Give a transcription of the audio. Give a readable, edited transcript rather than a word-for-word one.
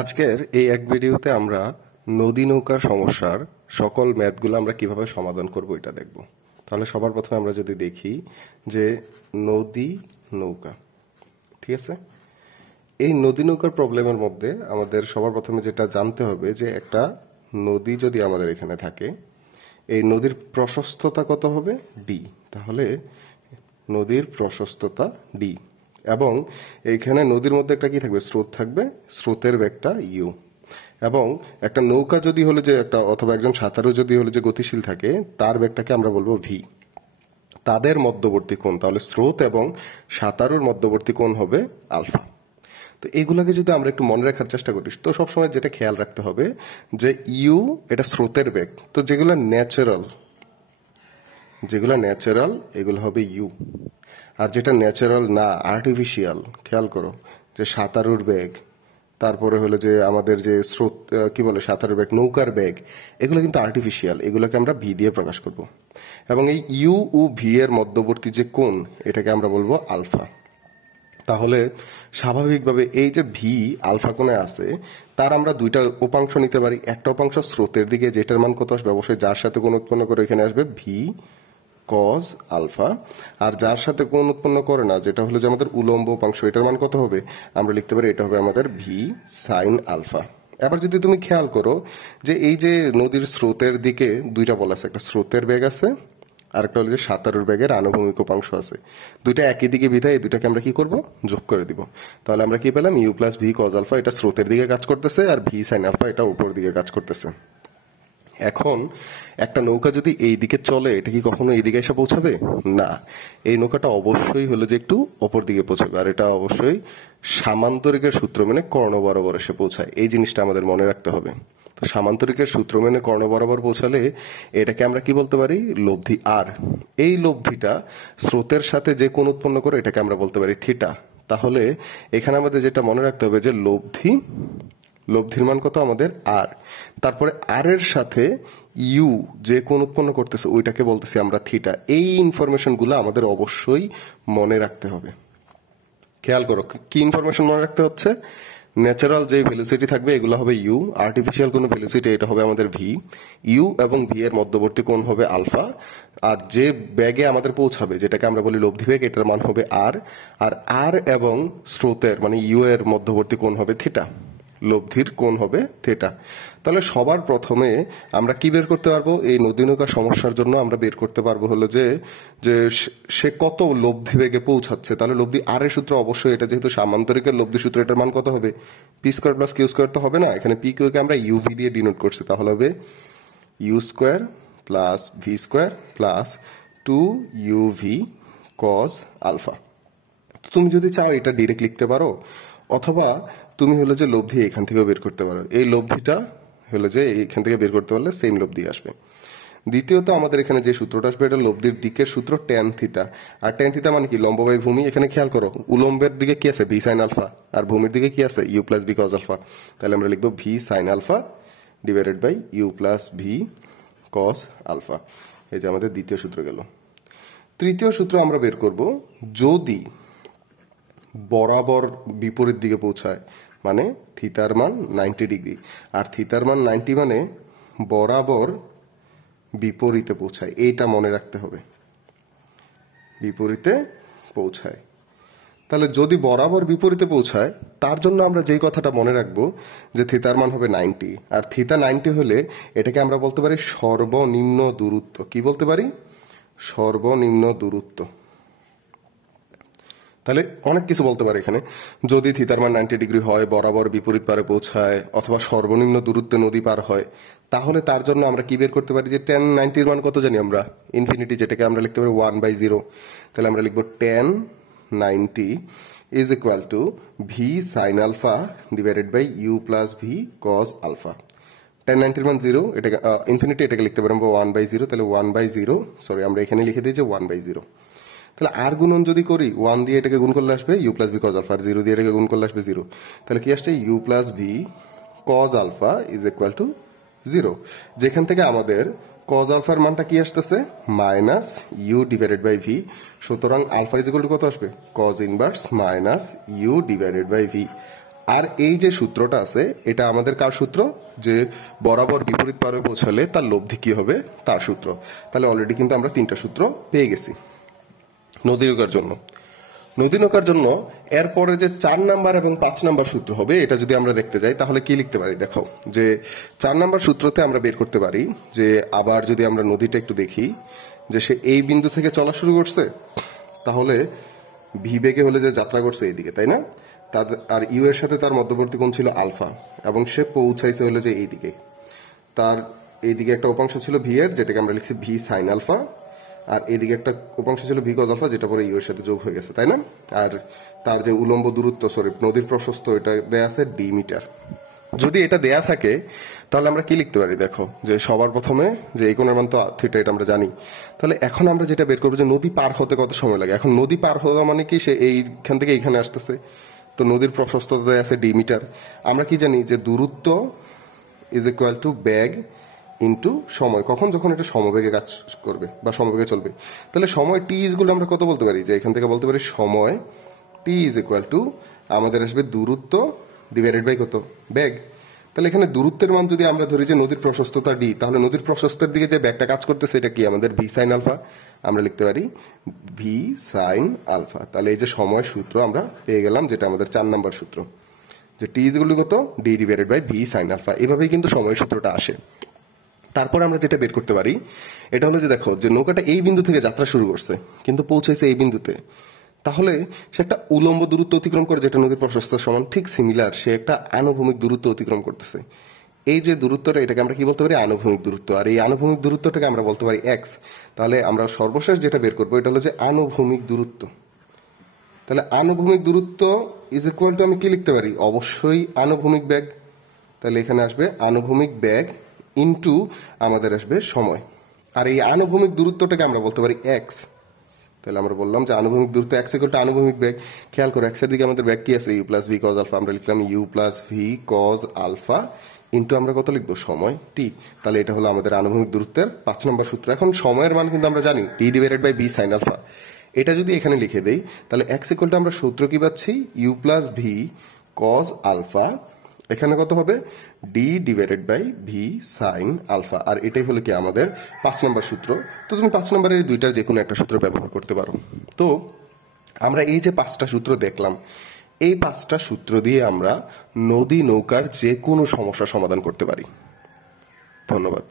আজকের এই এক ভিডিওতে আমরা নদী নৌকার সমস্যার সকল ম্যাথগুলো আমরা কিভাবে সমাধান করব এটা দেখব। তাহলে সবার প্রথমে আমরা যদি দেখি যে নদী নৌকা, ঠিক আছে, এই নদী নৌকার প্রবলেমের মধ্যে আমাদের সবার প্রথমে যেটা জানতে হবে যে একটা নদী যদি আমাদের এখানে থাকে, এই নদীর প্রশস্ততা কত হবে? ডি। তাহলে নদীর প্রশস্ততা ডি, এবং এইখানে নদীর মধ্যে একটা কি থাকবে? স্রোত থাকবে, স্রোতের বেগটা ইউ। এবং একটা নৌকা যদি হলে যে একটা, অথবা একজন সাঁতারু যদি হলে যে গতিশীল থাকে, তার বেগটাকে আমরা বলবো ভি। তাদের মধ্যবর্তী কোণ, তাহলে স্রোত এবং সাঁতারুর মধ্যবর্তী কোণ হবে আলফা। তো এইগুলোকে যদি আমরা একটু মনে রাখার চেষ্টা করি, তো সবসময় যেটা খেয়াল রাখতে হবে যে ইউ এটা স্রোতের বেগ, তো যেগুলো ন্যাচারাল এগুলো হবে ইউ। আর যেটা ন্যাচারাল না, আর্টিফিশিয়াল, খেয়াল করো যে সাঁতারুর বেগ, তারপরে হলো যে আমাদের যে স্রোত কি বলে সাঁতারুর বেগ, নৌকার বেগ, এগুলো কিন্তু আর্টিফিশিয়াল, এগুলোকে আমরা ভি দিয়ে প্রকাশ করব। এবং এই ইউ ও ভি এর মধ্যবর্তী যে কোণ, এটাকে আমরা বলবো আলফা। তাহলে স্বাভাবিকভাবে এই যে ভি আলফা কোণে আছে, তার আমরা দুইটা উপাংশ নিতে পারি। একটা উপাংশ স্রোতের দিকে, যেটার মান কত আসবে? অবশ্যই যার সাথে কোণ উৎপন্ন করে এখানে আসবে ভি কজ আলফা। আর যার সাথে কোণ উৎপন্ন করে না, যেটা হলো যে আমাদের উলম্ব উপাংশ, এটার মান কত হবে? আমরা লিখতে পারি এটা হবে আমাদের ভি সাইন আলফা। এবার যদি তুমি খেয়াল করো যে এই যে নদীর স্রোতের দিকে দুইটা বল আছে, একটা স্রোতের বেগ আছে আর একটা হলো যে সাঁতারুর বেগের আনুভূমিক উপাংশ আছে। দুইটা একই দিকে বিধায় এই দুইটাকে আমরা কি করব? যোগ করে দিব। তাহলে আমরা কি পেলাম? U plus V cos alpha, এটা স্রোতের দিকে কাজ করতেছে, আর ভি সাইন আলফা এটা উপর দিকে কাজ করতেছে। এখন একটা নৌকা যদি এই দিকে চলে, এটা কি কখনো এই দিকে এসে পৌঁছাবে? না, এই নৌকাটা অবশ্যই হলো যে একটু অপর দিকে পৌঁছাবে, আর এটা অবশ্যই সামান্তরিকের সূত্র মেনে কর্ণ বরাবর এসে পৌঁছায়। এই জিনিসটা আমাদের মনে রাখতে হবে। তো সামান্তরিকের সূত্র মেনে কর্ণ বরাবর পৌঁছালে এটাকে আমরা কি বলতে পারি? লব্ধি আর। এই লব্ধিটা স্রোতের সাথে যে কোণ উৎপন্ন করে, এটাকে আমরা বলতে পারি থিটা। তাহলে এখানে আমাদের যেটা মনে রাখতে হবে যে লব্ধির মান কত আমাদের? আর। তারপরে আর এর সাথে ইউ যে কোণ উৎপন্ন করতেছে, ওইটাকে বলতেছি আমরা থিটা। এই ইনফরমেশন গুলো আমাদের অবশ্যই মনে রাখতে হবে। খেয়াল করো কি ইনফরমেশন মনে রাখতে হচ্ছে? ন্যাচারাল যে ভেলোসিটি থাকবে এগুলো হবে ইউ, আর্টিফিশিয়াল কোনো ভেলোসিটি এটা হবে আমাদের ভি। ইউ এবং ভি এর মধ্যবর্তী কোণ হবে আলফা। আর যে ব্যাগে আমাদের পৌঁছাবে, যেটাকে আমরা বলি লব্ধি বেগ, এটার মান হবে আর। আর আর এবং স্রোতের মানে ইউ এর মধ্যবর্তী কোণ হবে থিটা, লব্ধির কোণ হবে থিটা। তাহলে সবার প্রথমে আমরা কি বের করতে পারবো? এই নদী নৌকা সমস্যার জন্য আমরা বের করতে পারবো হলো যে যে সে কত লব্ধি বেগে পৌঁছাচ্ছে। তাহলে লব্ধি আর এর সূত্র অবশ্যই, এটা যেহেতু সামান্তরিকের লব্ধি সূত্র, এটার মান কত হবে? P square plus Q square তো হবে না, এখানে পি কিউ কে আমরা ইউভি দিয়ে ডিনোট করছি, তাহলে হবে U square plus V square plus 2uv cos alpha. তুমি যদি চাও এটা ডিরেক্ট লিখতে পারো, অথবা তুমি হলো যে লব্ধি এখান থেকেও বের করতে পারো। এই লব্ধিটা হলো যে এখান থেকে বের করতে পারলে সেম লব্ধি আসবে। দ্বিতীয়ত আমাদের এখানে যে সূত্রটা আসবে, এটা লব্ধির দিকের সূত্র ট্যান থিতা। আর ট্যান থিতা মানে কি? লম্ব বাই ভূমি। এখানে খেয়াল করো উলম্বের দিকে কি আছে? ভি সাইন আলফা, আর ভূমির দিকে কি আছে? U plus V cos alpha. তাহলে আমরা লিখবো V sine alpha divided by U plus V cos alpha. এই যে আমাদের দ্বিতীয় সূত্র গেল। তৃতীয় সূত্র আমরা বের করব, যদি বরাবর বিপরীত দিকে পৌঁছায়, মানে থিতার মান 90 ডিগ্রি, আর থিতার মান 90 মানে বরাবর বিপরীতে পৌঁছায়, এইটা মনে রাখতে হবে, বিপরীতে পৌঁছায়। তাহলে যদি বরাবর বিপরীতে পৌঁছায়, তার জন্য আমরা যেই কথাটা মনে রাখবো যে থিতার মান হবে 90, আর থিতা 90 হলে এটাকে আমরা বলতে পারি সর্বনিম্ন দূরত্ব। কি বলতে পারি? সর্বনিম্ন দূরত্ব। তাহলে অনেক কিছু বলতে পারে এখানে, যদি থিতার মান 90 ডিগ্রি হয়, বরাবর বিপরীত পারে পৌঁছায়, অথবা সর্বনিম্ন দূরত্বে নদী পার হয়, তাহলে তার জন্য আমরা কি বের করতে পারি? যে tan 90 এর মান কত জানি আমরা? ইনফিনিটি, যেটাকে আমরা লিখতে পারি 1/0। তাহলে আমরা লিখবো tan 90 is equal to V sine alpha divided by U plus V cos alpha. tan 90 এর মান 0, এটাকে ইনফিনিটি, এটাকে লিখতে পারি আমরা 1/0। তাহলে 1/0, সরি আমরা এখানে লিখে দিই যে 1/0। তাহলে আর গুণন যদি করি, 1 দিয়ে এটাকে গুণ করলে আসবে U plus V cos alpha, আর 0 দিয়ে এটাকে গুণ করলে আসবে 0। তাহলে কি আসছে? U plus V cos alpha is equal to 0, যেখান থেকে আমাদের কজ আলফার মানটা কি আসতেছে? Minus U divided by V. সুতরাং আলফা ইজ ইকুয়াল টু কত আসবে? Cos inverse minus U divided by V. আর এই যে সূত্রটা আছে এটা আমাদের কার সূত্র, যে বরাবর বিপরীত পারে পৌঁছালে তার লব্ধি কি হবে তার সূত্র। তাহলে অলরেডি কিন্তু আমরা 3টা সূত্র পেয়ে গেছি নদী নৌকার জন্য। নদী নৌকার জন্য এরপরে যে 4 নাম্বার এবং 5 নাম্বার সূত্র হবে, এটা যদি আমরা দেখতে যাই তাহলে কি লিখতে পারি, দেখো যে 4 নাম্বার সূত্রতে আমরা বের করতে পারি যে আবার যদি আমরা নদীটা একটু দেখি যে সে এই বিন্দু থেকে চলা শুরু করছে, তাহলে ভি বেগে হলে যে যাত্রা করছে এইদিকে, তাই না? আর ইউ এর সাথে তার মধ্যবর্তী কোণ ছিল আলফা, এবং সে পৌঁছাইছে হলে যে এইদিকে, তার এইদিকে একটা উপাংশ ছিল ভি এর, যেটাকে আমরা লিখছি ভি সাইন আলফা, আর এদিকে একটা উপাংশ ছিল ভি কজ আলফা, যেটা পরে ইউ এর সাথে যোগ হয়ে গেছে, তাই না? আর তার যে উলম্ব দূরত্ব, সরি নদীর প্রশস্ত, এটা দেয়া আছে ডি মিটার। যদি এটা দেয়া থাকে তাহলে আমরা কি লিখতে পারি, দেখো যে সবার প্রথমে যে এই কোণের মান তো থিটা, এটা আমরা জানি। তাহলে এখন আমরা যেটা বের করবো যে নদী পার হতে কত সময় লাগে। এখন নদী পার হওয়া মানে কি, সে এইখান থেকে এইখানে আসতেছে, তো নদীর প্রশস্ততা দেয়া আছে ডি মিটার। আমরা কি জানি যে দূরত্ব is equal two bag into সময়, কখন যখন এটা সমবেগে কাজ করবে বা সমবেগে চলবে। তাহলে সময় টি ইজগুলো আমরা কত বলতে পারি, যে এখান থেকে বলতে পারি সময় টি ইজ ইকুয়াল টু আমাদের আসবে দূরত্ব ডিভাইডেড বাই কত, ব্যাগ। তাহলে এখানে দূরত্বের মান যদি আমরা ধরি যে নদীর প্রশস্ততা ডি, তাহলে নদীর প্রশস্তের দিকে যে ব্যাগটা কাজ করতেছে এটা কি আমাদের ভি সাইন আলফা, আমরা লিখতে পারি ভি সাইন আলফা। তাহলে এই যে সময় সূত্র আমরা পেয়ে গেলাম, যেটা আমাদের 4 নাম্বার সূত্র, যে টি ইজ ইকুয়াল টু কত, D divided by V sine alpha. এভাবেই কিন্তু সময় সূত্রটা আসে। তারপর আমরা যেটা বের করতে পারি এটা হলো যে দেখো যে নৌকাটা এই বিন্দু থেকে যাত্রা শুরু করছে কিন্তু পৌঁছেছে এই বিন্দুতে, তাহলে সে একটা উলম্ব দূরত্ব অতিক্রম করে যেটা নদীর প্রশস্তের সমান, ঠিক সিমিলার সে একটা আনুভূমিক দূরত্ব অতিক্রম করতেছে। এই যে দূরত্বটা, এটাকে আমরা কি বলতে পারি, আনুভূমিক দূরত্ব। আর এই আনুভূমিক দূরত্বটাকে আমরা বলতে পারি এক্স। তাহলে আমরা সর্বশেষ যেটা বের করবো এটা হলো যে আনুভূমিক দূরত্ব। তাহলে আনুভূমিক দূরত্ব ইজ ইকুয়াল টু আমি কি লিখতে পারি, অবশ্যই আনুভূমিক বেগ। তাহলে এখানে আসবে আনুভূমিক বেগ ইন্টু আমাদের আসবে সময়। আর এই আনুভূমিক দূরত্বটাকে আমরা বলতে পারি এক্স। তাহলে আমরা বললাম যে আনুভূমিক দূরত্ব এক্স ইকুয়াল টু আনুভূমিক বেগ। খেয়াল করো এক্স এর দিকে আমাদের বেগ কি আছে, U plus V cos alpha, আমরা লিখলাম U plus V cos alpha into আমরা কত লিখবো, সময় টি। তাহলে এটা হলো আমাদের আনুভূমিক দূরত্বের 5 নম্বর সূত্র। এখন সময়ের মান কিন্তু আমরা জানি T divided by V sine alpha. এটা যদি এখানে লিখে দেই তাহলে এক্স ইকুয়াল টু আমরা সূত্র কি পাচ্ছি, U plus V cos alpha, এখানে কত হবে, D divided by V sine alpha. আর এটাই হলো কি আমাদের 5 নম্বর সূত্র। তো তুমি 5 নম্বরের এই দুইটার যে কোনো একটা সূত্র ব্যবহার করতে পারো। তো আমরা এই যে 5টা সূত্র দেখলাম, এই 5টা সূত্র দিয়ে আমরা নদী নৌকার যে কোনো সমস্যা সমাধান করতে পারি। ধন্যবাদ।